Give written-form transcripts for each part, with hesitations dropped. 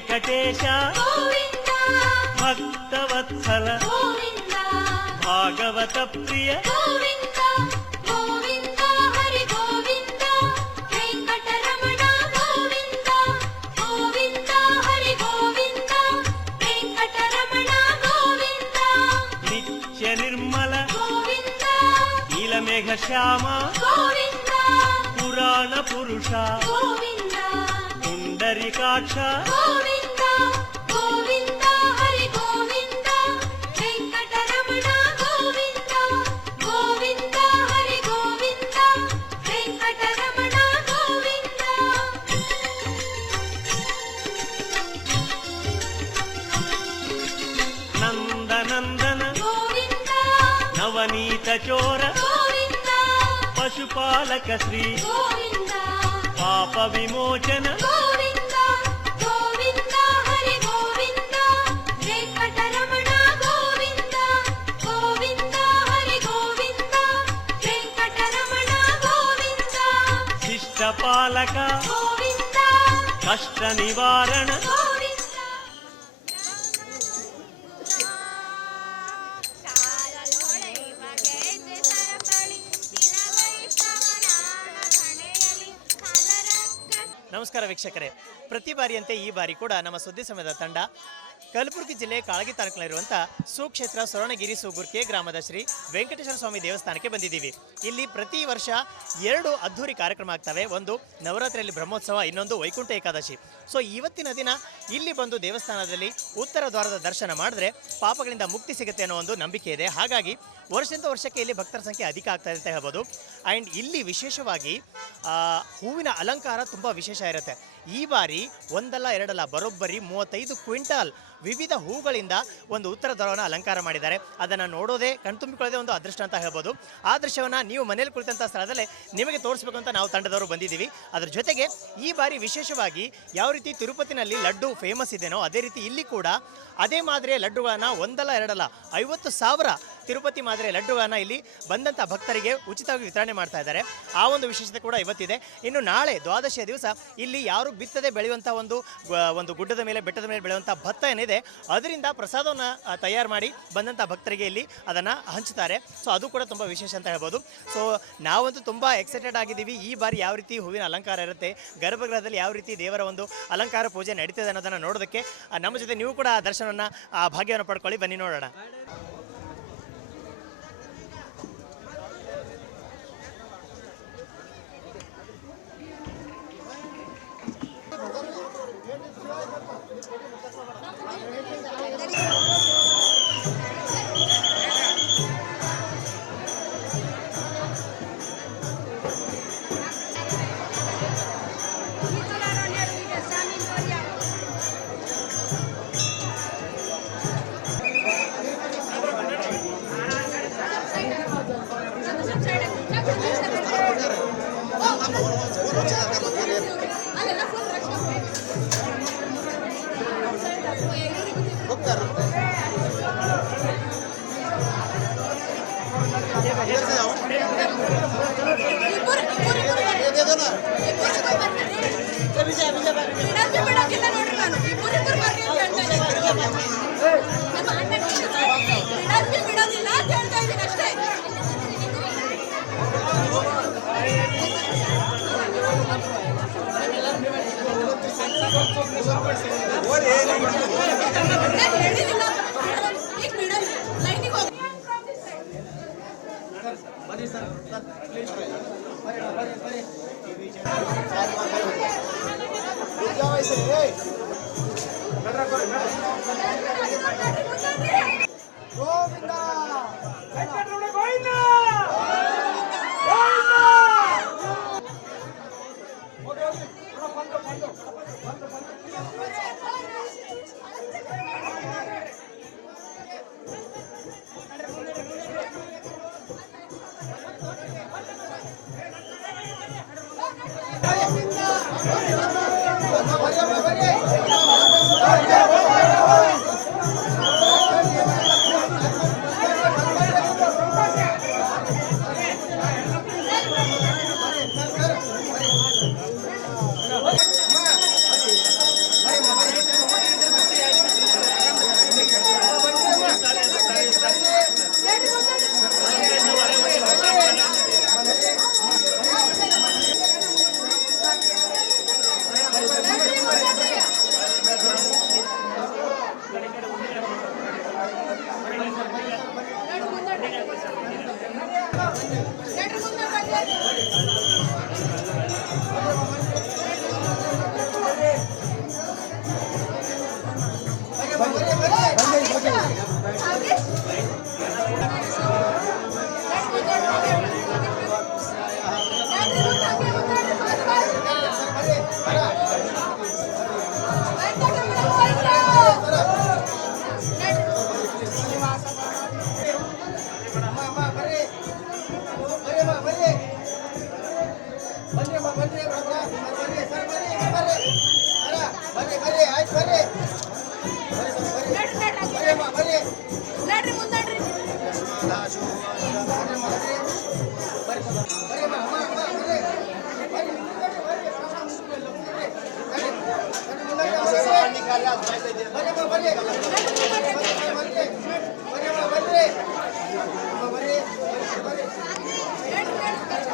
ವೆಂಕಟೇಶ ಗೋವಿಂದ ಭಕ್ತವತ್ಸಲ ಗೋವಿಂದ ಭಾಗವತ ಪ್ರಿಯ ಗೋವಿಂದ ಗೋವಿಂದ ಹರಿ ಗೋವಿಂದ ವೆಂಕಟರಮಣ ಗೋವಿಂದ ಗೋವಿಂದ ಹರಿ ಗೋವಿಂದ ವೆಂಕಟರಮಣ ಗೋವಿಂದ ನಿತ್ಯ ನಿರ್ಮಲ ಗೋವಿಂದ ನೀಲಮೇಘ ಶ್ಯಾಮ ಗೋವಿಂದ ಪುರಾಣ ಪುರುಷ ಗೋವಿಂದ ಪುಂಡರಿಕಾಕ್ಷ ಗೋವಿಂದ ಗೋವಿಂದ ಹರಿ ಗೋವಿಂದ ವೆಂಕಟರಮಣ ಗೋವಿಂದ ಗೋವಿಂದ ಹರಿ ಗೋವಿಂದ ವೆಂಕಟರಮಣ ಗೋವಿಂದ ನಂದನಂದನ ಗೋವಿಂದ ನವನೀತ ಚೋರ ಗೋವಿಂದ ಪಶುಪಾಲಕ ಶ್ರೀ ಗೋವಿಂದ ಪಾಪ ವಿಮೋಚನ ಗೋವಿಂದ ಗೋವಿಂದ ಹರಿ ಗೋವಿಂದ ವೆಂಕಟರಮಣ ಗೋವಿಂದ ಗೋವಿಂದ ಹರಿ ಗೋವಿಂದ ವೆಂಕಟರಮಣ ಗೋವಿಂದ ಶಿಷ್ಟಪಾಲಕ ಗೋವಿಂದ ಕಷ್ಟ ನಿವಾರಣ ಗೋವಿಂದ ನಮಸ್ಕಾರ ವೀಕ್ಷಕರೇ, ಪ್ರತಿ ಬಾರಿಯಂತೆ ಈ ಬಾರಿ ಕೂಡ ನಮ್ಮ ಸುದ್ದಿ ಸಮಯದ ತಂಡ ಕಲಬುರಗಿ ಜಿಲ್ಲೆ ಕಾಳಗಿ ತಾಲೂಕಿನಲ್ಲಿರುವಂಥ ಸುಕ್ಷೇತ್ರ ಸೊರಣಗಿರಿ ಸೂಗುರ್ಕೆ ಗ್ರಾಮದ ಶ್ರೀ ವೆಂಕಟೇಶ್ವರ ಸ್ವಾಮಿ ದೇವಸ್ಥಾನಕ್ಕೆ ಬಂದಿದ್ದೀವಿ. ಇಲ್ಲಿ ಪ್ರತಿ ವರ್ಷ 2 ಅದ್ಧೂರಿ ಕಾರ್ಯಕ್ರಮ ಆಗ್ತವೆ. ಒಂದು ನವರಾತ್ರಿಯಲ್ಲಿ ಬ್ರಹ್ಮೋತ್ಸವ, ಇನ್ನೊಂದು ವೈಕುಂಠ ಏಕಾದಶಿ. ಸೊ ಇವತ್ತಿನ ದಿನ ಇಲ್ಲಿ ಬಂದು ದೇವಸ್ಥಾನದಲ್ಲಿ ಉತ್ತರ ದ್ವಾರದ ದರ್ಶನ ಮಾಡಿದ್ರೆ ಪಾಪಗಳಿಂದ ಮುಕ್ತಿ ಸಿಗುತ್ತೆ ಅನ್ನೋ ಒಂದು ನಂಬಿಕೆ ಇದೆ. ಹಾಗಾಗಿ ವರ್ಷದಿಂದ ವರ್ಷಕ್ಕೆ ಇಲ್ಲಿ ಭಕ್ತರ ಸಂಖ್ಯೆ ಅಧಿಕ ಆಗ್ತಾ ಇದೆ ಅಂತ ಹೇಳ್ಬೋದು. ಆ್ಯಂಡ್ ಇಲ್ಲಿ ವಿಶೇಷವಾಗಿ ಹೂವಿನ ಅಲಂಕಾರ ತುಂಬ ವಿಶೇಷ ಇರುತ್ತೆ. ಈ ಬಾರಿ ಒಂದಲ್ಲ ಎರಡಲ್ಲ ಬರೋಬ್ಬರಿ 35 ಕ್ವಿಂಟಾಲ್ ವಿವಿಧ ಹೂಗಳಿಂದ ಒಂದು ಉತ್ತರ ದ್ವಾರವನ್ನು ಅಲಂಕಾರ ಮಾಡಿದ್ದಾರೆ. ಅದನ್ನು ನೋಡೋದೇ ಕಣ್ತುಂಬಿಕೊಳ್ಳೋದೇ ಒಂದು ಅದೃಷ್ಟ ಅಂತ ಹೇಳ್ಬೋದು. ಆ ದೃಶ್ಯವನ್ನು ನೀವು ಮನೇಲಿ ಕುಳಿತಂಥ ಸ್ಥಳದಲ್ಲೇ ನಿಮಗೆ ತೋರಿಸ್ಬೇಕು ಅಂತ ನಾವು ತಂಡದವರು ಬಂದಿದ್ದೀವಿ. ಅದರ ಜೊತೆಗೆ ಈ ಬಾರಿ ವಿಶೇಷವಾಗಿ ಯಾವ ರೀತಿ ತಿರುಪತಿನಲ್ಲಿ ಲಡ್ಡು ಫೇಮಸ್ ಇದೆಯೋ ಅದೇ ರೀತಿ ಇಲ್ಲಿ ಕೂಡ ಅದೇ ಮಾದರಿಯ ಲಡ್ಡುಗಳನ್ನು ಒಂದಲ್ಲ ಎರಡಲ್ಲ 50,000 ತಿರುಪತಿ ಮಾದರಿಯ ಲಡ್ಡುಗಳನ್ನು ಇಲ್ಲಿ ಬಂದಂಥ ಭಕ್ತರಿಗೆ ಉಚಿತವಾಗಿ ವಿತರಣೆ ಮಾಡ್ತಾ ಇದ್ದಾರೆ. ಆ ಒಂದು ವಿಶೇಷತೆ ಕೂಡ ಇವತ್ತಿದೆ. ಇನ್ನು ನಾಳೆ ದ್ವಾದಶಿಯ ದಿವಸ ಇಲ್ಲಿ ಯಾರು ಬಿತ್ತದೆ ಬೆಳೆಯುವಂಥ ಒಂದು ಗುಡ್ಡದ ಮೇಲೆ ಬೆಟ್ಟದ ಮೇಲೆ ಬೆಳೆಯುವಂಥ ಭತ್ತ ಏನಿದೆ ಅದರಿಂದ ಪ್ರಸಾದವನ್ನು ತಯಾರು ಮಾಡಿ ಬಂದಂಥ ಭಕ್ತರಿಗೆ ಇಲ್ಲಿ ಅದನ್ನು ಹಂಚುತ್ತಾರೆ. ಸೊ ಅದು ಕೂಡ ತುಂಬ ವಿಶೇಷ ಅಂತ ಹೇಳ್ಬೋದು. ಸೊ ನಾವಂತೂ ತುಂಬ ಎಕ್ಸೈಟೆಡ್ ಆಗಿದ್ದೀವಿ. ಈ ಬಾರಿ ಯಾವ ರೀತಿ ಹೂವಿನ ಅಲಂಕಾರ ಇರುತ್ತೆ, ಗರ್ಭಗೃಹದಲ್ಲಿ ಯಾವ ರೀತಿ ದೇವರ ಒಂದು ಅಲಂಕಾರ ಪೂಜೆ ನಡೀತದೆ ಅನ್ನೋದನ್ನು ನೋಡೋದಕ್ಕೆ ನಮ್ಮ ಜೊತೆ ನೀವು ಕೂಡ ಆ ದರ್ಶನವನ್ನು ಆ ಭಾಗ್ಯವನ್ನು ಪಡ್ಕೊಳ್ಳಿ. ಬನ್ನಿ ನೋಡೋಣ.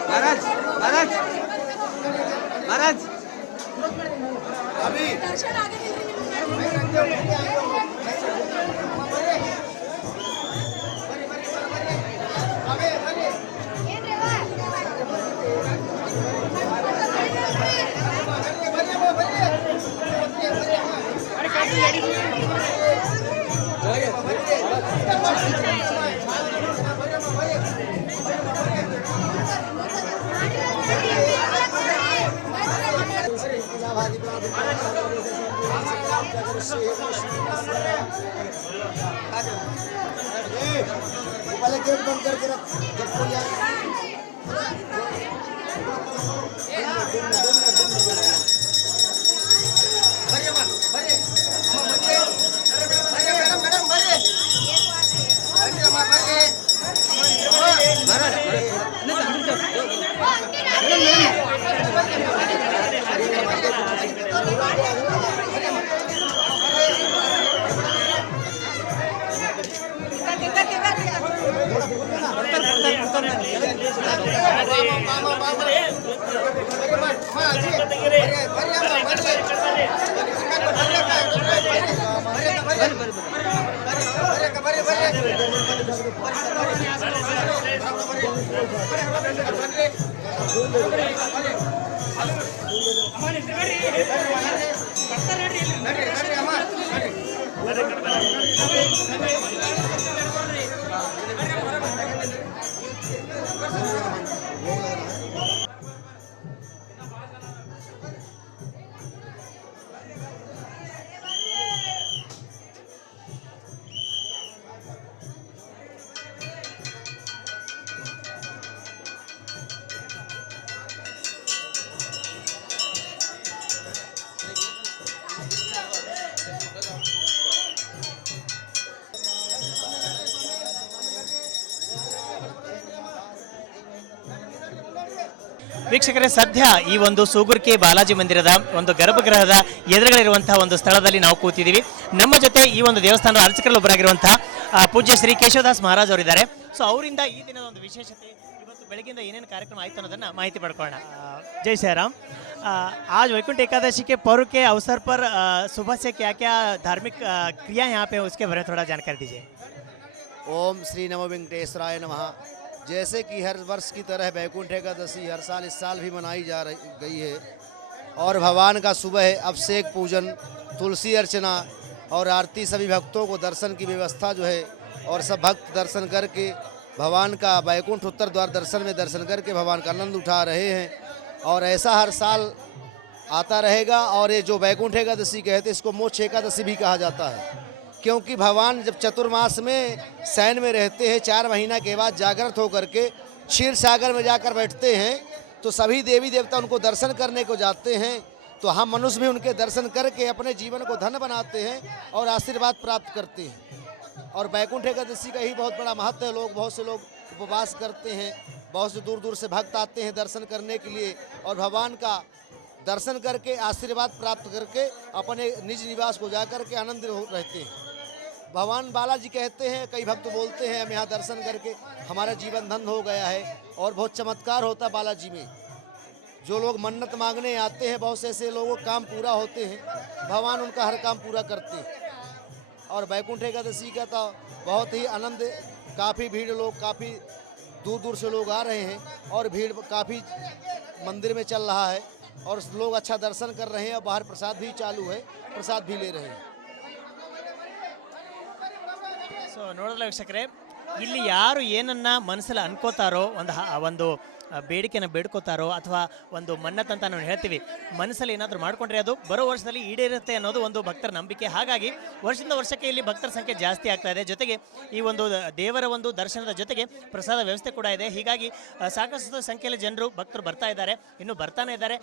महाराज महाराज महाराज अभी पहले गेट बंद करके रख जब कोई आए ವೀಕ್ಷಕರೇ, ಸದ್ಯ ಈ ಒಂದು ಸೂಗುರ್ಕಿ ಬಾಲಾಜಿ ಮಂದಿರದ ಒಂದು ಗರ್ಭಗೃಹದ ಎದುರುಗಳಿರುವಂತಹ ಒಂದು ಸ್ಥಳದಲ್ಲಿ ನಾವು ಕೂತಿದ್ದೀವಿ. ನಮ್ಮ ಜೊತೆ ಈ ಒಂದು ದೇವಸ್ಥಾನದ ಅರ್ಚಕರಲ್ಲೊಬ್ಬರಾಗಿರುವಂತಹ ಪೂಜ್ಯ ಶ್ರೀ ಕೇಶವದಾಸ್ ಮಹಾರಾಜ್ ಅವರಿದ್ದಾರೆ. ಸೊ ಅವರಿಂದ ಈ ದಿನದ ಒಂದು ವಿಶೇಷತೆ, ಇವತ್ತು ಬೆಳಗ್ಗೆಯಿಂದ ಏನೇನು ಕಾರ್ಯಕ್ರಮ ಆಯಿತು ಅನ್ನೋದನ್ನ ಮಾಹಿತಿ ಪಡ್ಕೊಳ್ಳೋಣ. जय श्री राम। आज वैकुंठ एकादशी के पर्व के अवसर पर सुबह से क्या क्या धार्मिक क्रिया यहाँ पे उसके बारे में थोड़ा जानकारी दीजिए। ओम श्री नमो वेंकटेश्वराय नमः। जैसे कि हर वर्ष की तरह वैकुंठ एकादशी हर साल इस साल भी मनाई जा गई है और भगवान का सुबह अभिषेक पूजन, तुलसी अर्चना और आरती सभी भक्तों को दर्शन की व्यवस्था जो है और सब भक्त दर्शन करके भगवान का वैकुंठ उत्तर द्वार दर्शन में दर्शन करके भगवान का आनंद उठा रहे हैं और ऐसा हर साल आता रहेगा। और ये जो वैकुंठ एकादशी कहते हैं इसको मोक्ष एकादशी भी कहा जाता है, क्योंकि भगवान जब चतुर्मास में शयन में रहते हैं 4 महीना के बाद जागृत होकर के क्षीर सागर में जाकर बैठते हैं तो सभी देवी देवता उनको दर्शन करने को जाते हैं। तो हम मनुष्य भी उनके दर्शन करके अपने जीवन को धन्य बनाते हैं और आशीर्वाद प्राप्त करते हैं। और वैकुंठ एकादशी का ही बहुत बड़ा महत्व है। बहुत से लोग उपवास करते हैं, बहुत से दूर दूर से भक्त आते हैं दर्शन करने के लिए और भगवान का दर्शन करके आशीर्वाद प्राप्त करके अपने निज निवास को जाकर के आनंदित रहते हैं। भगवान बालाजी कहते हैं, कई भक्त बोलते हैं हम यहाँ दर्शन करके हमारा जीवन धन्य हो गया है। और बहुत चमत्कार होता बालाजी में। जो लोग मन्नत मांगने आते हैं बहुत से ऐसे लोगों काम पूरा होते हैं, भगवान उनका हर काम पूरा करते हैं। और वैकुंठ एकादशी का तो बहुत ही आनंद, काफ़ी भीड़, लोग काफ़ी दूर दूर से लोग आ रहे हैं और भीड़ काफ़ी मंदिर में चल रहा है और लोग अच्छा दर्शन कर रहे हैं और बाहर प्रसाद भी चालू है, प्रसाद भी ले रहे हैं। ಸೊ ನೋಡೋಲ್ಲ ವೀಕ್ಷಕರೇ, ಇಲ್ಲಿ ಯಾರು ಏನನ್ನ ಮನಸ್ಸಲ್ಲಿ ಅನ್ಕೋತಾರೋ, ಒಂದು ಬೇಡಿಕೆನ ಬೇಡ್ಕೋತಾರೋ ಅಥವಾ ಒಂದು ಮನ್ನತ್ ಅಂತ ನಾವು ಹೇಳ್ತೀವಿ, ಮನಸ್ಸಲ್ಲಿ ಏನಾದರೂ ಮಾಡ್ಕೊಂಡ್ರೆ ಅದು ಬರೋ ವರ್ಷದಲ್ಲಿ ಈಡೇರುತ್ತೆ ಅನ್ನೋದು ಒಂದು ಭಕ್ತರ ನಂಬಿಕೆ. ಹಾಗಾಗಿ ವರ್ಷದಿಂದ ವರ್ಷಕ್ಕೆ ಇಲ್ಲಿ ಭಕ್ತರ ಸಂಖ್ಯೆ ಜಾಸ್ತಿ ಆಗ್ತಾ ಇದೆ. ಜೊತೆಗೆ ಈ ಒಂದು ದೇವರ ಒಂದು ದರ್ಶನದ ಜೊತೆಗೆ ಪ್ರಸಾದ ವ್ಯವಸ್ಥೆ ಕೂಡ ಇದೆ. ಹೀಗಾಗಿ ಸಾಕಷ್ಟು ಸಂಖ್ಯೆಯಲ್ಲಿ ಜನರು ಭಕ್ತರು ಬರ್ತಾ ಇದ್ದಾರೆ, ಇನ್ನೂ ಬರ್ತಾನೆ ಇದ್ದಾರೆ.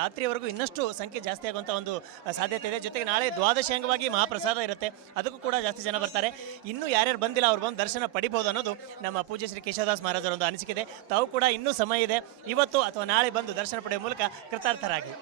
ರಾತ್ರಿಯವರೆಗೂ ಇನ್ನಷ್ಟು ಸಂಖ್ಯೆ ಜಾಸ್ತಿ ಆಗುವಂಥ ಒಂದು ಸಾಧ್ಯತೆ ಇದೆ. ಜೊತೆಗೆ ನಾಳೆ ದ್ವಾದಶಿ ಅಂಗವಾಗಿ ಮಹಾಪ್ರಸಾದ ಇರುತ್ತೆ, ಅದಕ್ಕೂ ಕೂಡ ಜಾಸ್ತಿ ಜನ ಬರ್ತಾರೆ. ಇನ್ನೂ ಯಾರ್ಯಾರು ಬಂದಿಲ್ಲ ಅವ್ರು ಬಂದು ದರ್ಶನ ಪಡಿಬಹುದು ಅನ್ನೋದು ನಮ್ಮ ಪೂಜ್ಯ ಶ್ರೀ ಕೇಶವದಾಸ್ ಮಹಾರಾಜರ ಒಂದು ಅನಿಸಿಕೆ ಇದೆ. ತಾವು ಕೂಡ ಇನ್ನೂ ಸಮಯ ಇದೆ, ಇವತ್ತು ಅಥವಾ ನಾಳೆ ಬಂದು ದರ್ಶನ ಪಡೆಯುವ ಮೂಲಕ ಕೃತಾರ್ಥರಾಗಿ.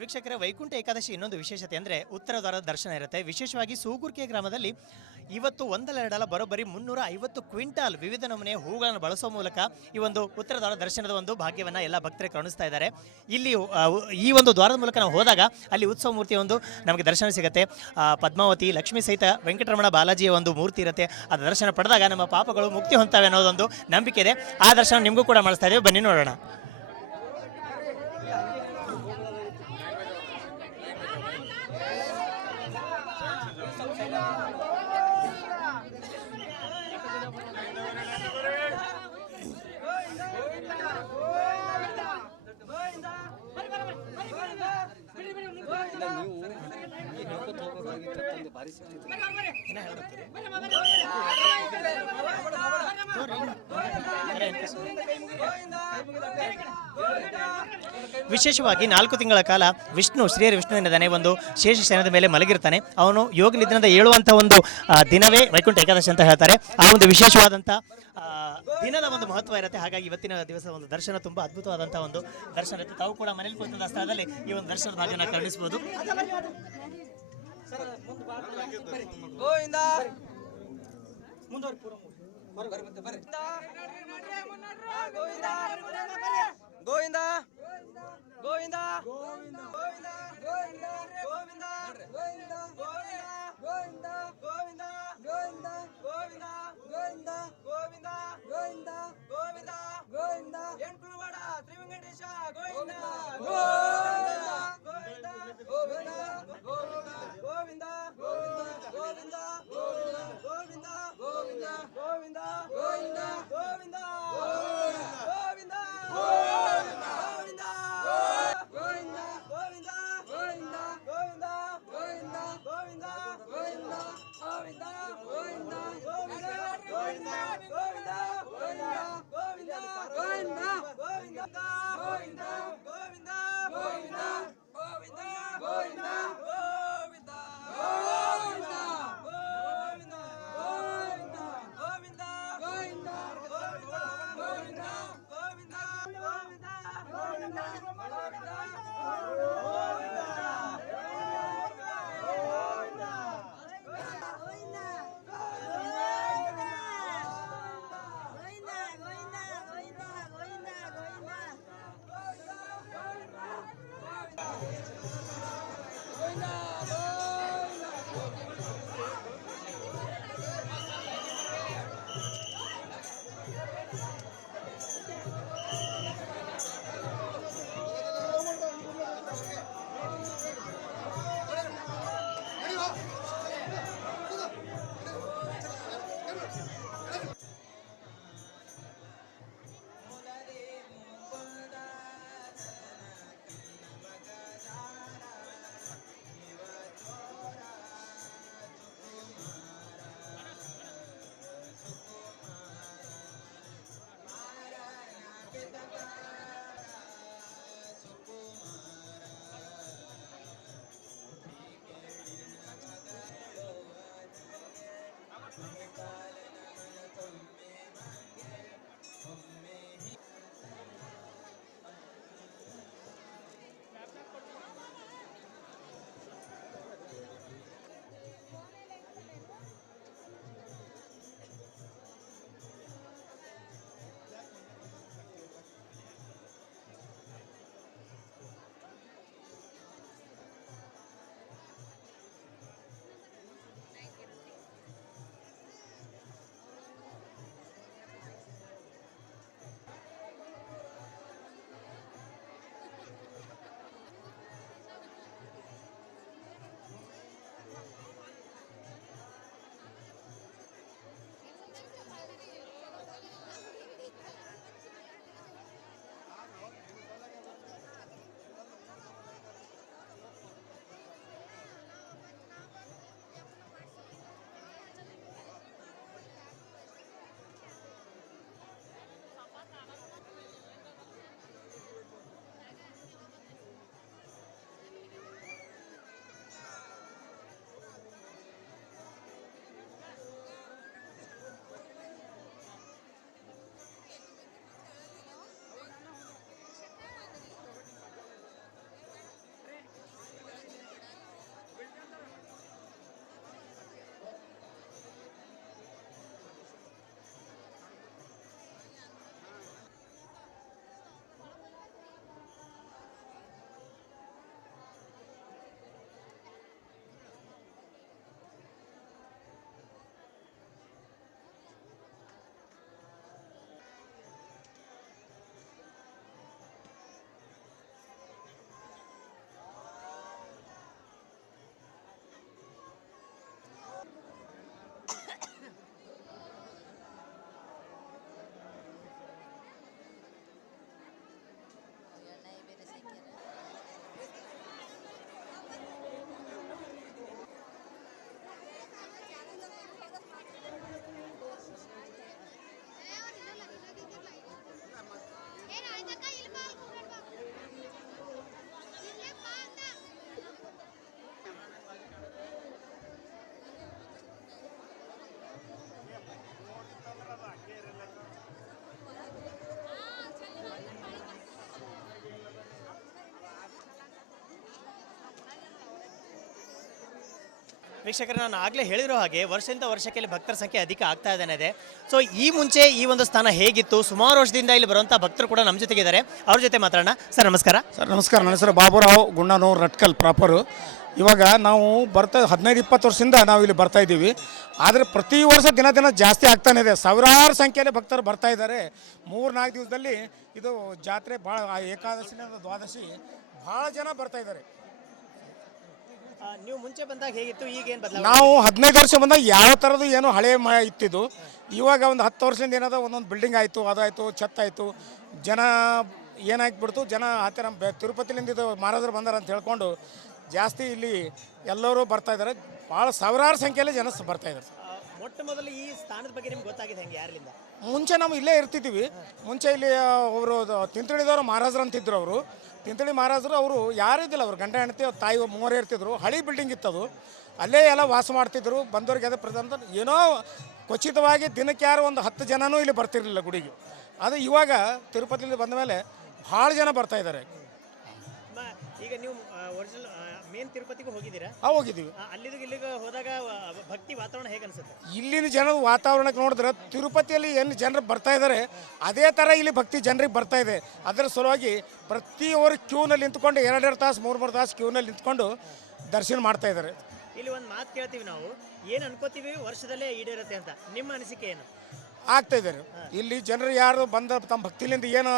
ವೀಕ್ಷಕರೇ, ವೈಕುಂಠ ಏಕಾದಶಿ ಇನ್ನೊಂದು ವಿಶೇಷತೆ ಅಂದರೆ ಉತ್ತರ ದ್ವಾರದ ದರ್ಶನ ಇರುತ್ತೆ. ವಿಶೇಷವಾಗಿ ಸೂಗುರ್ಕೆ ಗ್ರಾಮದಲ್ಲಿ ಇವತ್ತು ಒಂದೆರಡಲ್ಲ ಬರೋಬ್ಬರಿ 350 ಕ್ವಿಂಟಾಲ್ ವಿವಿಧ ನಮೂನೆಯ ಹೂಗಳನ್ನು ಬಳಸೋ ಮೂಲಕ ಈ ಒಂದು ಉತ್ತರ ದ್ವಾರ ದರ್ಶನದ ಒಂದು ಭಾಗ್ಯವನ್ನು ಎಲ್ಲ ಭಕ್ತರಿಗೆ ಕಾಣಿಸ್ತಾ ಇದ್ದಾರೆ. ಇಲ್ಲಿ ಈ ಒಂದು ದ್ವಾರದ ಮೂಲಕ ನಾವು ಹೋದಾಗ ಅಲ್ಲಿ ಉತ್ಸವ ಮೂರ್ತಿಯ ಒಂದು ನಮಗೆ ದರ್ಶನ ಸಿಗುತ್ತೆ. ಪದ್ಮಾವತಿ, ಲಕ್ಷ್ಮೀ ಸಹಿತ ವೆಂಕಟರಮಣ ಬಾಲಾಜಿಯ ಒಂದು ಮೂರ್ತಿ ಇರುತ್ತೆ. ಆ ದರ್ಶನ ಪಡೆದಾಗ ನಮ್ಮ ಪಾಪಗಳು ಮುಕ್ತಿ ಹೊಂದ್ತವೆ ಅನ್ನೋದೊಂದು ನಂಬಿಕೆ ಇದೆ. ಆ ದರ್ಶನ ನಿಮಗೂ ಕೂಡ ಮಾಡಿಸ್ತಾ ಇದ್ದೇವೆ, ಬನ್ನಿ ನೋಡೋಣ. ವಿಶೇಷವಾಗಿ 4 ತಿಂಗಳ ಕಾಲ ವಿಷ್ಣು ಶ್ರೀಹರಿ ವಿಷ್ಣು ಎನ್ನದಾನೆ ಒಂದು ಶೇಷ ಶಯನದ ಮೇಲೆ ಮಲಗಿರ್ತಾನೆ. ಅವನು ಯೋಗ ನಿದ್ರೆಯಿಂದ ಏಳುವಂಥ ಒಂದು ದಿನವೇ ವೈಕುಂಠ ಏಕಾದಶಿ ಅಂತ ಹೇಳ್ತಾರೆ. ಆ ಒಂದು ವಿಶೇಷವಾದಂಥ ದಿನದ ಒಂದು ಮಹತ್ವ ಇರುತ್ತೆ. ಹಾಗಾಗಿ ಇವತ್ತಿನ ದಿವಸದ ಒಂದು ದರ್ಶನ ತುಂಬಾ ಅದ್ಭುತವಾದಂತಹ ಒಂದು ದರ್ಶನ ಇರುತ್ತೆ. ತಾವು ಕೂಡ ಮನೇಲಿ ಕೂತಂತ ಸ್ಥಳದಲ್ಲಿ ಈ ಒಂದು ದರ್ಶನದ ಭಾಗನ ಕರುಣಿಸಬಹುದು. ಗೋವಿಂದ ಗೋವಿಂದ ಗೋವಿಂದ ಗೋವಿಂದ ಗೋವಿಂದ ಗೋವಿಂದ ಗೋವಿಂದ ಗೋವಿಂದ ಗೋವಿಂದ ಗೋವಿಂದ ಗೋವಿಂದ ಗೋವಿಂದ ಗೋವಿಂದ ಗೋವಿಂದ ಗೋವಿಂದ ಎಂಟ್ಲುವಾಡ ಶ್ರೀ ವೆಂಕಟೇಶ ಗೋವಿಂದ ಗೋವಿಂದ ಗೋವಿಂದ ಗೋವಿಂದ ಗೋವಿಂದ ಗೋವಿಂದ ಗೋವಿಂದ ಗೋವಿಂದ ಗೋವಿಂದ ಗೋವಿಂದ ಗೋವಿಂದ ಗೋವಿಂದ ಗೋವಿಂದ ಗೋವಿಂದ ವೀಕ್ಷಕರೇ, ನಾನು ಆಗಲೇ ಹೇಳಿರೋ ಹಾಗೆ ವರ್ಷದಿಂದ ವರ್ಷಕ್ಕೆ ಇಲ್ಲಿ ಭಕ್ತರ ಸಂಖ್ಯೆ ಅಧಿಕ ಆಗ್ತಾ ಇದೆ. ಸೊ ಈ ಮುಂಚೆ ಈ ಒಂದು ಸ್ಥಾನ ಹೇಗಿತ್ತು, ಸುಮಾರು ವರ್ಷದಿಂದ ಇಲ್ಲಿ ಬರುವಂಥ ಭಕ್ತರು ಕೂಡ ನಮ್ಮ ಜೊತೆಗಿದ್ದಾರೆ. ಅವ್ರ ಜೊತೆ ಮಾತಾಡೋಣ. ಸರ್ ನಮಸ್ಕಾರ. ಸರ್ ನಮಸ್ಕಾರ. ನನ್ನ ಹೆಸರು ಬಾಬುರಾವ್ ಗುಣ್ಣನೂರು, ರಟ್ಕಲ್ ಪ್ರಾಪರು. ಇವಾಗ ನಾವು 15-20 ವರ್ಷದಿಂದ ನಾವು ಇಲ್ಲಿ ಬರ್ತಾ ಇದ್ದೀವಿ. ಆದರೆ ಪ್ರತಿ ವರ್ಷ ದಿನ ದಿನ ಜಾಸ್ತಿ ಆಗ್ತಾನೆ ಇದೆ. ಸಾವಿರಾರು ಸಂಖ್ಯೆಯಲ್ಲಿ ಭಕ್ತರು ಬರ್ತಾ ಇದ್ದಾರೆ. 3-4 ದಿವಸದಲ್ಲಿ ಇದು ಜಾತ್ರೆ ಭಾಳ, ಏಕಾದಶಿನಿಂದ ದ್ವಾದಶಿ ಭಾಳ ಜನ ಬರ್ತಾ ಇದ್ದಾರೆ. ನೀವು ಮುಂಚೆ ಬಂದಾಗ ಹೇಗಿತ್ತು, ಈಗ ಏನು ಬದಲಾವಣೆ? ನಾವು 15 ವರ್ಷ ಬಂದಾಗ ಯಾವ ಥರದ್ದು ಏನೋ ಹಳೆ ಇತ್ತಿದ್ದು. ಇವಾಗ ಒಂದು 10 ವರ್ಷದಿಂದ ಏನದ ಒಂದೊಂದು ಬಿಲ್ಡಿಂಗ್ ಆಯಿತು, ಅದಾಯಿತು, ಛತ್ತಾಯಿತು. ಜನ ಏನಾಗ್ಬಿಡ್ತು, ಜನ ಆ ಥರ ತಿರುಪತಿಲಿಂದ ಇದು ಮಹಾರಾಜರು ಬಂದಾರ ಅಂತ ಹೇಳ್ಕೊಂಡು ಜಾಸ್ತಿ ಇಲ್ಲಿ ಎಲ್ಲರೂ ಬರ್ತಾ ಇದ್ದಾರೆ. ಭಾಳ ಸಾವಿರಾರು ಸಂಖ್ಯೆಯಲ್ಲಿ ಜನ ಬರ್ತಾ ಇದ್ದಾರೆ. ಮೊಟ್ಟ ಮೊದಲು ಈ ಸ್ಥಾನದ ಬಗ್ಗೆ ನಿಮ್ಗೆ ಗೊತ್ತಾಗಿದೆ ಹೆಂಗೆ, ಯಾರಿಂದ? ಮುಂಚೆ ನಾವು ಇಲ್ಲೇ ಇರ್ತಿದ್ದೀವಿ. ಮುಂಚೆ ಇಲ್ಲಿ ಅವರು ತಿಂತಳಿದವರು ಮಹಾರಾಜರು ಅಂತಿದ್ರು. ಅವರು ತಿಂತಳಿ ಮಹಾರಾಜರು, ಅವರು ಯಾರಿದ್ದಿಲ್ಲ, ಅವರು ಗಂಡ ಹೆಂಡತಿ ತಾಯಿ ಮೂವರೇ ಇರ್ತಿದ್ರು. ಹಳಿ ಬಿಲ್ಡಿಂಗ್ ಇತ್ತದು, ಅಲ್ಲೇ ಎಲ್ಲ ವಾಸ ಮಾಡ್ತಿದ್ರು. ಬಂದವ್ರಿಗೆ ಅದೇ ಪ್ರಧಾನ ಏನೋ ಖಚಿತವಾಗಿ ದಿನಕ್ಕೆ ಯಾರು ಒಂದು 10 ಜನನೂ ಇಲ್ಲಿ ಬರ್ತಿರಲಿಲ್ಲ ಗುಡಿಗೆ. ಅದು ಇವಾಗ ತಿರುಪತಿಲಿ ಬಂದ ಮೇಲೆ ಭಾಳ ಜನ ಬರ್ತಾ ಇದ್ದಾರೆ. ಈಗ ನೀವು ಒರಿಜಿನಲ್ ಮೇನ್ ತಿರುಪತಿಗೂ ಹೋಗಿದ್ದೀರಾ? ಹೋಗಿದ್ದೀವಿ. ಅಲ್ಲಿಗೆ ಇಲ್ಲಿಗೆ ಹೋದಾಗ ಭಕ್ತಿ ವಾತಾವರಣ ಹೇಗೆ ಅನ್ಸುತ್ತೆ? ಇಲ್ಲಿನ ಜನದ ವಾತಾವರಣಕ್ಕೆ ನೋಡಿದ್ರೆ ತಿರುಪತಿಯಲ್ಲಿ ಏನು ಜನರು ಬರ್ತಾ ಇದ್ದಾರೆ ಅದೇ ಥರ ಇಲ್ಲಿ ಭಕ್ತಿ ಜನರಿಗೆ ಬರ್ತಾ ಇದೆ. ಅದರ ಸಲುವಾಗಿ ಪ್ರತಿಯೊಬ್ಬರು ಕ್ಯೂನಲ್ಲಿ ನಿಂತ್ಕೊಂಡು 2-2 ತಾಸು 3-3 ತಾಸು ಕ್ಯೂನಲ್ಲಿ ನಿಂತ್ಕೊಂಡು ದರ್ಶನ ಮಾಡ್ತಾ ಇದ್ದಾರೆ. ಇಲ್ಲಿ ಒಂದು ಮಾತು ಕೇಳ್ತೀವಿ ನಾವು, ಏನು ಅನ್ಕೋತೀವಿ ವರ್ಷದಲ್ಲೇ ಈಡೇರುತ್ತೆ ಅಂತ. ನಿಮ್ಮ ಅನಿಸಿಕೆ ಏನು? ಆಗ್ತಾ ಇದ್ದಾರೆ. ಇಲ್ಲಿ ಜನರು ಯಾರು ಬಂದ ತಮ್ಮ ಭಕ್ತಿಲಿಂದ ಏನು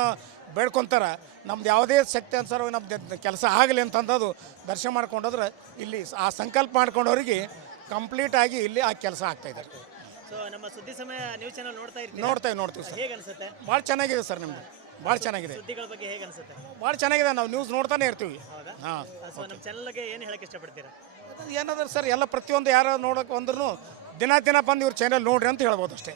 ಬೇಡ್ಕೊತಾರ, ನಮ್ದು ಯಾವುದೇ ಶಕ್ತಿ ಅನುಸಾರ ನಮ್ದು ಕೆಲಸ ಆಗಲಿ ಅಂತಂದು ದರ್ಶನ ಮಾಡ್ಕೊಂಡೋದ್ರೆ ಇಲ್ಲಿ ಆ ಸಂಕಲ್ಪ ಮಾಡ್ಕೊಂಡವ್ರಿಗೆ ಕಂಪ್ಲೀಟ್ ಆಗಿ ಇಲ್ಲಿ ಆ ಕೆಲಸ ಆಗ್ತಾ ಇದ್ದಾರೆ. ಸೊ ನಮ್ಮ ಸುದ್ದಿ ಸಮಯ ನ್ಯೂಸ್ ಚಾನಲ್ ನೋಡ್ತೀವಿ ಸರ್. ಹೇಗೆ ಅನ್ಸುತ್ತೆ? ಭಾಳ ಚೆನ್ನಾಗಿದೆ ಸರ್, ನಿಮ್ಮದು ಭಾಳ ಚೆನ್ನಾಗಿದೆ. ಸುದ್ದಿಗಳ ಬಗ್ಗೆ ಹೇಗೆ ಅನ್ಸುತ್ತೆ? ಭಾಳ ಚೆನ್ನಾಗಿದೆ. ನಾವು ನ್ಯೂಸ್ ನೋಡ್ತಾನೆ ಇರ್ತೀವಿ. ಹಾಂ. ಸೊ ನಮ್ಮ ಚಾನಲ್ಗೆ ಏನು ಹೇಳಕ್ಕೆ ಇಷ್ಟಪಡ್ತೀರಾ? ಏನಾದ್ರು ಸರ್, ಎಲ್ಲ ಪ್ರತಿಯೊಂದು ಯಾರು ನೋಡೋಕೆ ಬಂದ್ರೂ ದಿನ ಬಂದು ಇವ್ರ ಚಾನಲ್ ನೋಡ್ರಿ ಅಂತ ಹೇಳ್ಬೋದು ಅಷ್ಟೇ.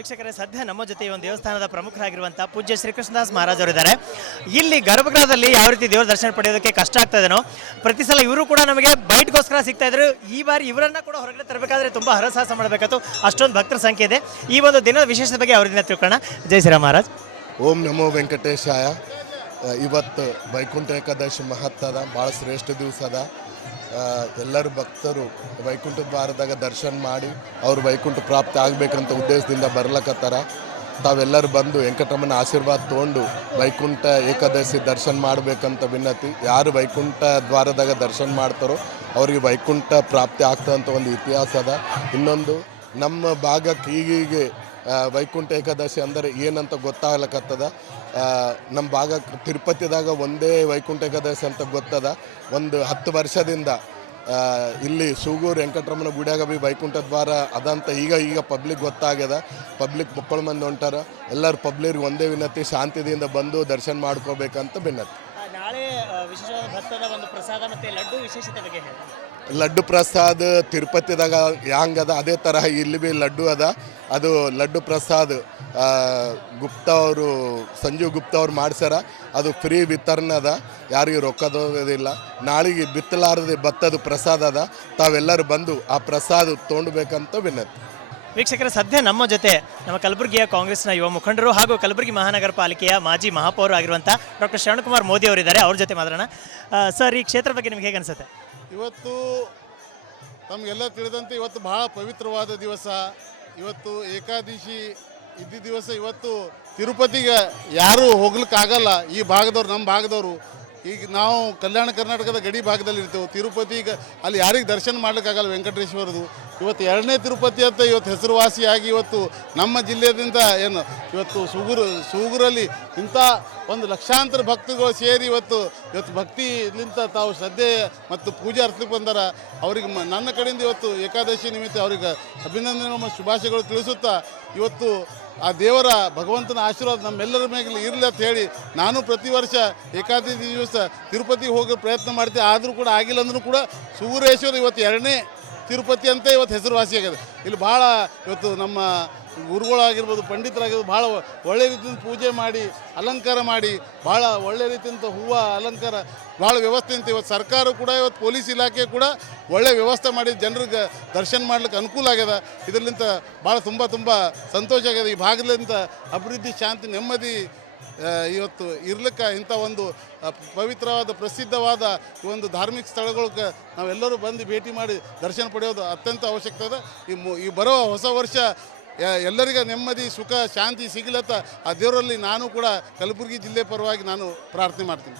ವೀಕ್ಷಕರೇ, ಸದ್ಯ ನಮ್ಮ ಜೊತೆ ಒಂದು ದೇವಸ್ಥಾನದ ಪ್ರಮುಖರಾಗಿರುವಂಥ ಪೂಜ್ಯ ಶ್ರೀಕೃಷ್ಣದಾಸ್ ಮಹಾರಾಜ್ ಅವರಿದ್ದಾರೆ. ಇಲ್ಲಿ ಗರ್ಭಗೃಹದಲ್ಲಿ ಯಾವ ರೀತಿ ದೇವರ ದರ್ಶನ ಪಡೆಯೋದಕ್ಕೆ ಕಷ್ಟ ಆಗ್ತದೇನೋ, ಪ್ರತಿ ಸಲ ಇವರು ಕೂಡ ನಮಗೆ ಬೈಟ್ಗೋಸ್ಕರ ಸಿಗ್ತಾ ಇದ್ರು. ಈ ಬಾರಿ ಇವರನ್ನ ಕೂಡ ಹೊರಗಡೆ ತರಬೇಕಾದ್ರೆ ತುಂಬ ಹರಸಾಹಸ ಮಾಡಬೇಕಾಯ್ತು, ಅಷ್ಟೊಂದು ಭಕ್ತರ ಸಂಖ್ಯೆ ಇದೆ. ಈ ಒಂದು ದಿನದ ವಿಶೇಷದ ಬಗ್ಗೆ ಅವರಿಂದ ತಿಳ್ಕೊಳ್ಳೋಣ. ಜೈ ಶ್ರೀರಾಮ್ ಮಹಾರಾಜ್. ಓಂ ನಮೋ ವೆಂಕಟೇಶಾಯ. ಇವತ್ತು ವೈಕುಂಠ ಏಕಾದಶಿ ಮಹತ್ವದ ಭಾಳ ಶ್ರೇಷ್ಠ ದಿವಸ ಅದ. ಎಲ್ಲರೂ ಭಕ್ತರು ವೈಕುಂಠ ದ್ವಾರದಾಗ ದರ್ಶನ ಮಾಡಿ ಅವ್ರು ವೈಕುಂಠ ಪ್ರಾಪ್ತಿ ಆಗಬೇಕಂತ ಉದ್ದೇಶದಿಂದ ಬರ್ಲಕತ್ತಾರ. ತಾವೆಲ್ಲರೂ ಬಂದು ವೆಂಕಟರಮಣ ಆಶೀರ್ವಾದ ತೊಗೊಂಡು ವೈಕುಂಠ ಏಕಾದಶಿ ದರ್ಶನ ಮಾಡಬೇಕಂತ ವಿನಂತಿ. ಯಾರು ವೈಕುಂಠ ದ್ವಾರದಾಗ ದರ್ಶನ ಮಾಡ್ತಾರೋ ಅವ್ರಿಗೆ ವೈಕುಂಠ ಪ್ರಾಪ್ತಿ ಆಗ್ತದಂತ ಒಂದು ಇತಿಹಾಸ ಅದ. ಇನ್ನೊಂದು ನಮ್ಮ ಭಾಗಕ್ಕೆ ಈಗೀಗೆ ವೈಕುಂಠ ಏಕಾದಶಿ ಅಂದರೆ ಏನಂತ ಗೊತ್ತಾಗ್ಲಕತ್ತದ. ನಮ್ಮ ಭಾಗ ತಿರುಪತಿದಾಗ ಒಂದೇ ವೈಕುಂಠ ಏಕಾದಶಿ ಅಂತ ಗೊತ್ತದ. ಒಂದು 10 ವರ್ಷದಿಂದ ಇಲ್ಲಿ ಸೂಗೂರು ವೆಂಕಟರಮಣ ಗುಡಿಯಾಗ ಬಿ ವೈಕುಂಠ ದ್ವಾರ ಅದಂತ ಈಗ ಪಬ್ಲಿಕ್ ಗೊತ್ತಾಗ್ಯದ. ಪಬ್ಲಿಕ್ ಮಕ್ಕಳು ಮಂದಿ ಹೊಂಟಾರ. ಎಲ್ಲರೂ ಪಬ್ಲಿಕ್ ಒಂದೇ ವಿನಂತಿ, ಶಾಂತಿಯಿಂದ ಬಂದು ದರ್ಶನ ಮಾಡ್ಕೋಬೇಕಂತ ವಿನಂತಿ. ನಾಳೆ ವಿಶೇಷವಾದ ಭಕ್ತದ ಒಂದು ಪ್ರಸಾದ ಮತ್ತು ಲಡ್ಡು ವಿಶೇಷತೆ ಬಗ್ಗೆ ಹೇಳಿ. ಲಡ್ಡು ಪ್ರಸಾದ ತಿರುಪತಿದಾಗ ಹ್ಯಾಂಗದ ಅದೇ ತರಹ ಇಲ್ಲಿ ಬಿ ಲಡ್ಡು ಅದ. ಅದು ಲಡ್ಡು ಪ್ರಸಾದ ಗುಪ್ತಾ ಅವರು, ಸಂಜೀವ್ ಗುಪ್ತಾ ಅವ್ರು ಮಾಡ್ಸ್ಯಾರ. ಅದು ಫ್ರೀ ವಿತರಣೆ ಅದ, ಯಾರಿಗೂ ರೊಕ್ಕದಿಲ್ಲ. ನಾಳೆಗೆ ಬಿತ್ತಲಾರದೆ ಭತ್ತದ ಪ್ರಸಾದ ಅದ. ತಾವೆಲ್ಲರೂ ಬಂದು ಆ ಪ್ರಸಾದ ತೊಗೊಂಡ್ಬೇಕಂತ ವಿನಂತಿ. ವೀಕ್ಷಕರ, ಸದ್ಯ ನಮ್ಮ ಜೊತೆ ನಮ್ಮ ಕಲಬುರಗಿಯ ಕಾಂಗ್ರೆಸ್ನ ಯುವ ಮುಖಂಡರು ಹಾಗೂ ಕಲಬುರಗಿ ಮಹಾನಗರ ಪಾಲಿಕೆಯ ಮಾಜಿ ಮಹಾಪೌರ ಆಗಿರುವಂಥ ಡಾಕ್ಟರ್ ಶ್ರವಣಕುಮಾರ್ ಮೋದಿ ಅವರಿದ್ದಾರೆ. ಅವ್ರ ಜೊತೆ ಮಾತಾಡೋಣ. ಸರ್, ಈ ಕ್ಷೇತ್ರ ಬಗ್ಗೆ ನಿಮ್ಗೆ ಹೇಗೆ ಅನಿಸುತ್ತೆ? ಇವತ್ತು ತಮಗೆಲ್ಲ ತಿಳಿದಂತೆ ಇವತ್ತು ಬಹಳ ಪವಿತ್ರವಾದ ದಿವಸ. ಇವತ್ತು ಏಕಾದಶಿ ಇದ್ದ ದಿವಸ. ಇವತ್ತು ತಿರುಪತಿಗೆ ಯಾರೂ ಹೋಗ್ಲಿಕ್ಕಾಗಲ್ಲ. ಈ ಭಾಗದವ್ರು, ನಮ್ಮ ಭಾಗದವರು ಈಗ ನಾವು ಕಲ್ಯಾಣ ಕರ್ನಾಟಕದ ಗಡಿ ಭಾಗದಲ್ಲಿ ಇರ್ತೇವೆ. ತಿರುಪತಿ ಈಗ ಅಲ್ಲಿ ಯಾರಿಗೆ ದರ್ಶನ ಮಾಡ್ಲಿಕ್ಕಾಗಲ್ಲ ವೆಂಕಟೇಶ್ವರದು. ಇವತ್ತು 2ನೇ ತಿರುಪತಿ ಅಂತ ಇವತ್ತು ಹೆಸರುವಾಸಿಯಾಗಿ ಇವತ್ತು ನಮ್ಮ ಜಿಲ್ಲೆಯಿಂದ ಏನು ಇವತ್ತು ಸೂಗುರಲ್ಲಿ ಇಂಥ ಒಂದು ಲಕ್ಷಾಂತರ ಭಕ್ತರುಗಳು ಸೇರಿ ಇವತ್ತು ಭಕ್ತಿಲಿಂತ ತಾವು ಶ್ರದ್ಧೆ ಮತ್ತು ಪೂಜೆ ಅರ್ಸ್ಲಿಕ್ಕೆ ಬಂದಾರ. ಅವ್ರಿಗೆ ನನ್ನ ಕಡೆಯಿಂದ ಇವತ್ತು ಏಕಾದಶಿ ನಿಮಿತ್ತ ಅವ್ರಿಗೆ ಅಭಿನಂದನೆ ಮತ್ತು ಶುಭಾಶಯಗಳು ತಿಳಿಸುತ್ತಾ, ಇವತ್ತು ಆ ದೇವರ ಭಗವಂತನ ಆಶೀರ್ವಾದ ನಮ್ಮೆಲ್ಲರ ಮೇಲೆ ಇರಲಿ ಅಂತ ಹೇಳಿ ನಾನು ಪ್ರತಿ ವರ್ಷ ಏಕಾದಶಿ ದಿವಸ ತಿರುಪತಿಗೆ ಹೋಗೋ ಪ್ರಯತ್ನ ಮಾಡ್ತೀವಿ. ಆದರೂ ಕೂಡ ಆಗಿಲ್ಲ ಅಂದ್ರೂ ಕೂಡ ಸೂಗುರೇಶ್ವರ ಇವತ್ತು 2ನೇ ತಿರುಪತಿ ಅಂತ ಇವತ್ತು ಹೆಸರುವಾಸಿಯಾಗಿದೆ. ಇಲ್ಲಿ ಭಾಳ ಇವತ್ತು ನಮ್ಮ ಗುರುಗಳಾಗಿರ್ಬೋದು, ಪಂಡಿತರಾಗಿರ್ಬೋದು, ಭಾಳ ಒಳ್ಳೆ ರೀತಿಯಿಂದ ಪೂಜೆ ಮಾಡಿ ಅಲಂಕಾರ ಮಾಡಿ ಭಾಳ ಒಳ್ಳೆ ರೀತಿಯಿಂದ ಹೂವು ಅಲಂಕಾರ ಭಾಳ ವ್ಯವಸ್ಥೆ ಅಂತ ಇವತ್ತು ಸರ್ಕಾರ ಕೂಡ ಇವತ್ತು ಪೊಲೀಸ್ ಇಲಾಖೆ ಕೂಡ ಒಳ್ಳೆ ವ್ಯವಸ್ಥೆ ಮಾಡಿ ಜನರಿಗೆ ದರ್ಶನ ಮಾಡ್ಲಿಕ್ಕೆ ಅನುಕೂಲ ಆಗ್ಯದ. ಇದರಿಂದ ಭಾಳ ತುಂಬ ಸಂತೋಷ ಆಗ್ಯದ. ಈ ಭಾಗದಿಂದ ಅಭಿವೃದ್ಧಿ, ಶಾಂತಿ, ನೆಮ್ಮದಿ ಇವತ್ತು ಇರ್ಲಿಕ್ಕೆ ಇಂಥ ಒಂದು ಪವಿತ್ರವಾದ ಪ್ರಸಿದ್ಧವಾದ ಈ ಒಂದು ಧಾರ್ಮಿಕ ಸ್ಥಳಗಳಿಗೆ ನಾವೆಲ್ಲರೂ ಬಂದು ಭೇಟಿ ಮಾಡಿ ದರ್ಶನ ಪಡೆಯೋದು ಅತ್ಯಂತ ಅವಶ್ಯಕತೆ ಇದೆ. ಈ ಬರೋ ಹೊಸ ವರ್ಷ ಎಲ್ಲರಿಗೂ ನೆಮ್ಮದಿ, ಸುಖ, ಶಾಂತಿ ಸಿಗಲತ್ತ ಆ ದೇವರಲ್ಲಿ ನಾನು ಕೂಡ ಕಲಬುರಗಿ ಜಿಲ್ಲೆ ಪರವಾಗಿ ನಾನು ಪ್ರಾರ್ಥನೆ ಮಾಡ್ತೀನಿ.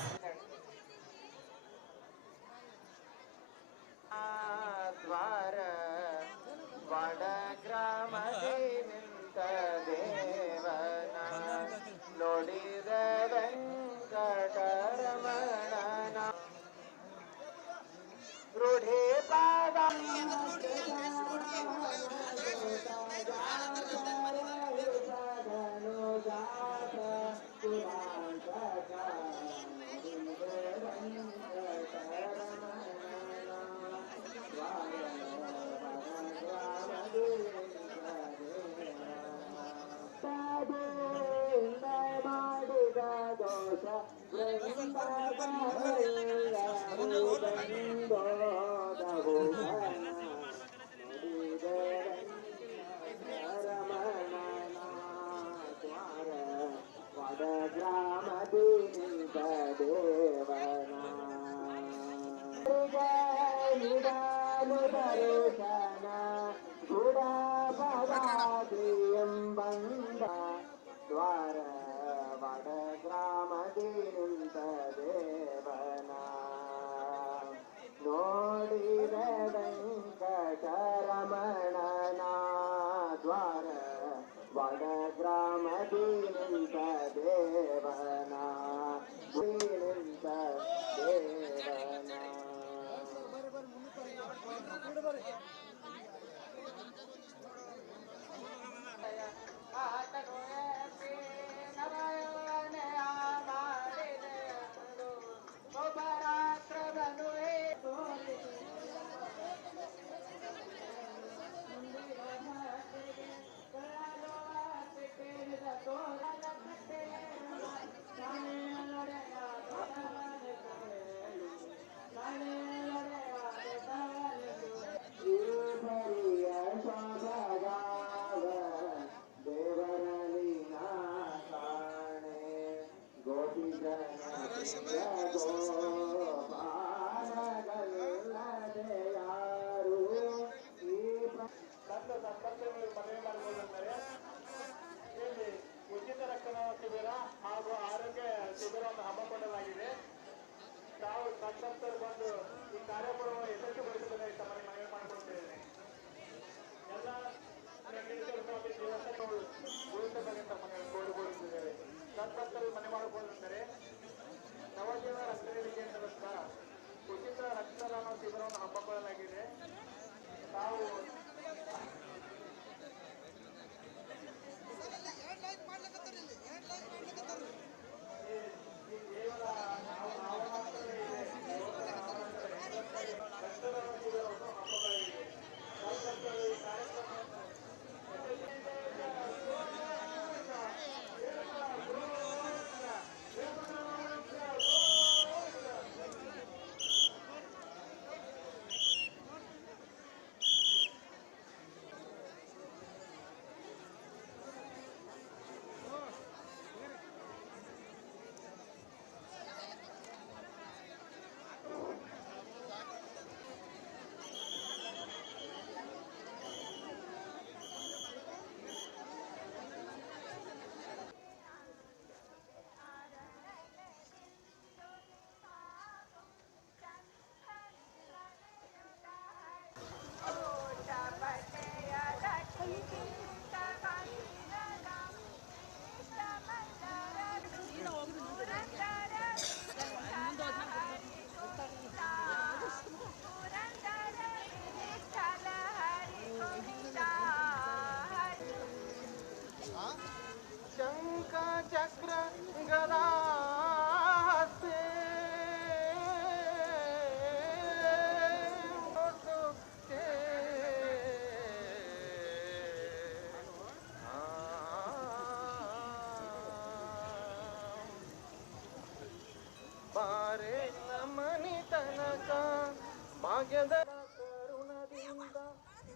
ಭಾಗ್ಯದ ಕರುಣದಿಂದ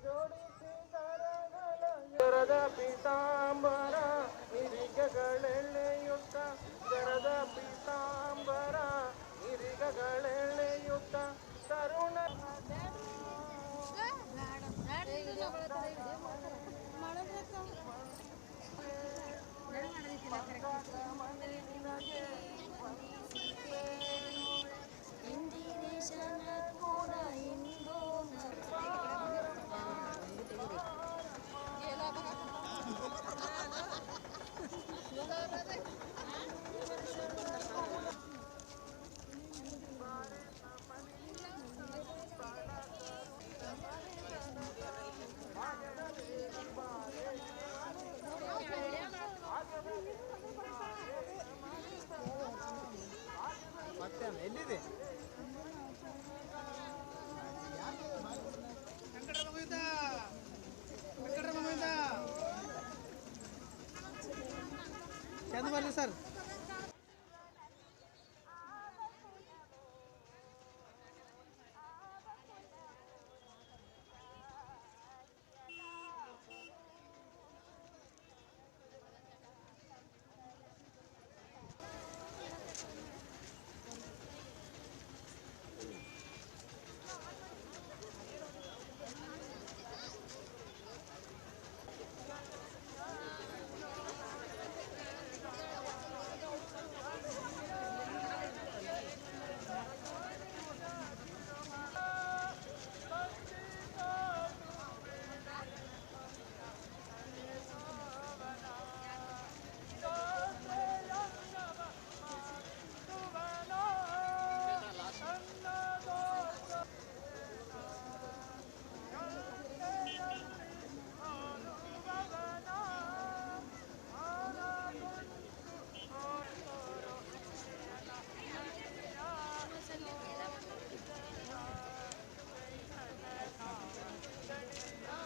ಜೋಡಿಸಿ ಕರಗಳ ಜರದ ಪೀತಾಂಬರ ನಿರಿಗಗಳೆಳೆಯುತ್ತ ಜರದ ಪೀತಾಂಬರ ನಿರಿಗಗಳೆಳೆಯುತ್ತ ತರುಣ